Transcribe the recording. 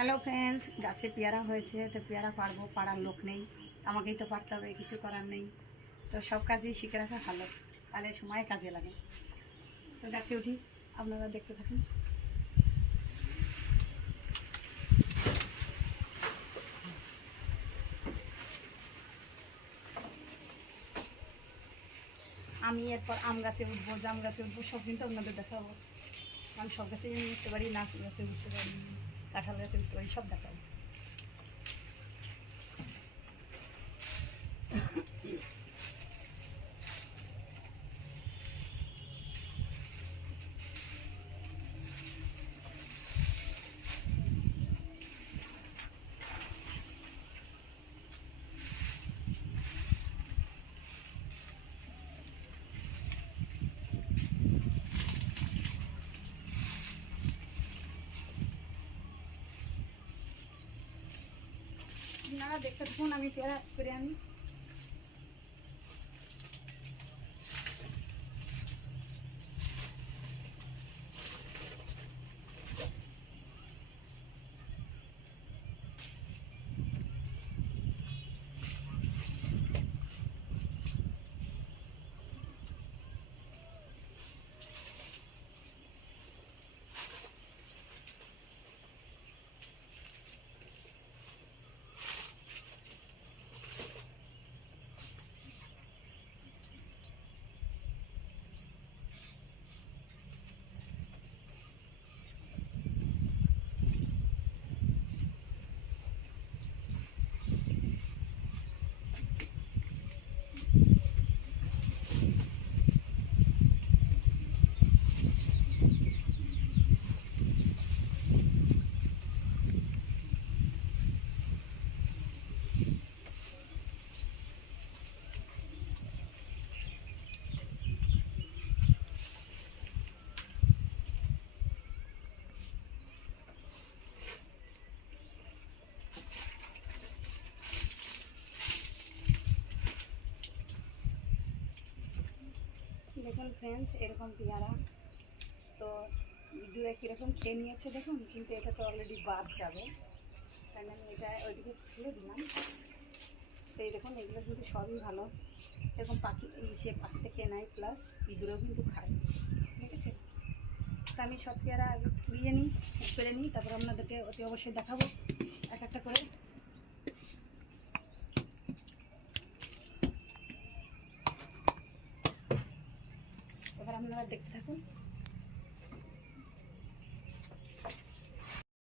Hello friends, গাছে পেয়ারা হয়েছে তো পেয়ারা পারবো, পাড়ার লোক নেই, আমাকেই তো পারতে হবে, কিছু করার নেই। তো সব কাজই শিখে রাখা ভালো, তাহলে সময় কাজে লাগে। তো গাছে উঠি, আপনারা দেখতে থাকুন। আমি এরপর আম গাছে উঠবো, জাম গাছে উঠবো, সব কিন্তু আপনাদের দেখাবো। আমি সব গাছে উঠতে পারি, নারকেল গাছে উঠতে পারি, কাঁঠাল গাছে উঠতে পারি, সব দেখাবো। আপনারা দেখতে থাকুন, আমি পেয়ারা করে আনি। দেখুন ফ্রেন্ডস, এরকম পেয়ারা তো ভিডিওটা কীরকম খেয়ে নিয়েছে দেখুন, কিন্তু এটা তো অলরেডি বাদ যাবে, তাই আমি এটা ওইদিকে খুলে দিলাম। তো এই দেখুন, এগুলো কিন্তু সবই ভালো, এরকম পাখি সে পাখিতে খেয়ে নেয়, প্লাস ইঁদুরেও কিন্তু খায়, ঠিক আছে। তো আমি সব পেয়ারা কুড়িয়ে নিই, পেরে নিই, তারপর আপনাদেরকে অতি অবশ্যই দেখাবো এক একটা করে।